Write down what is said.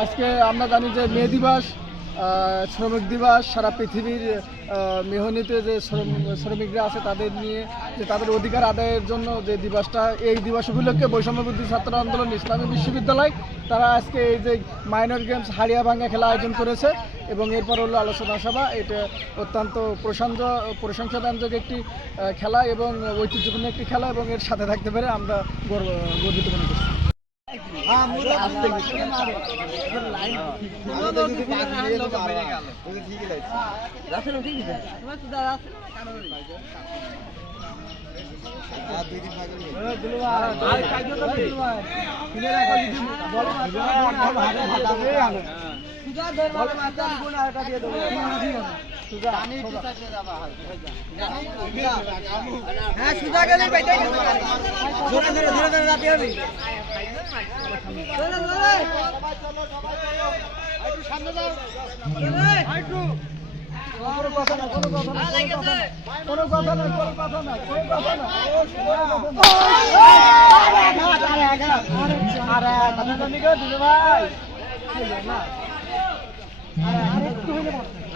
আজকে আমরা জানি যে মে দিবস শ্রমিক দিবস, সারা পৃথিবীর মেহনীতে যে শ্রমিকরা আছে তাদের নিয়ে যে তাদের অধিকার আদায়ের জন্য যে দিবসটা, এই দিবস উপলক্ষে বৈষম্য বুদ্ধি ছাত্র আন্দোলন ইসলামী বিশ্ববিদ্যালয়, তারা আজকে এই যে মাইনর গেমস হারিয়া ভাঙ্গা খেলা আয়োজন করেছে এবং এরপর হলো আলোচনা সভা। এটা অত্যন্ত প্রশংস প্রশংসাদানযোগ্য একটি খেলা এবং ঐতিহ্যপূর্ণ একটি খেলা এবং এর সাথে থাকতে পেরে আমরা গর্ব গর্বিত মনে করছি। হ্যাঁ সুজা গেলে ধরে ধরে রাতে হবে। কোনো কথা না কোনো কথা না কোনো কথা না আরে কথা তো নিকে দিলে ভাই আরে আরে একটু হয়ে যাবে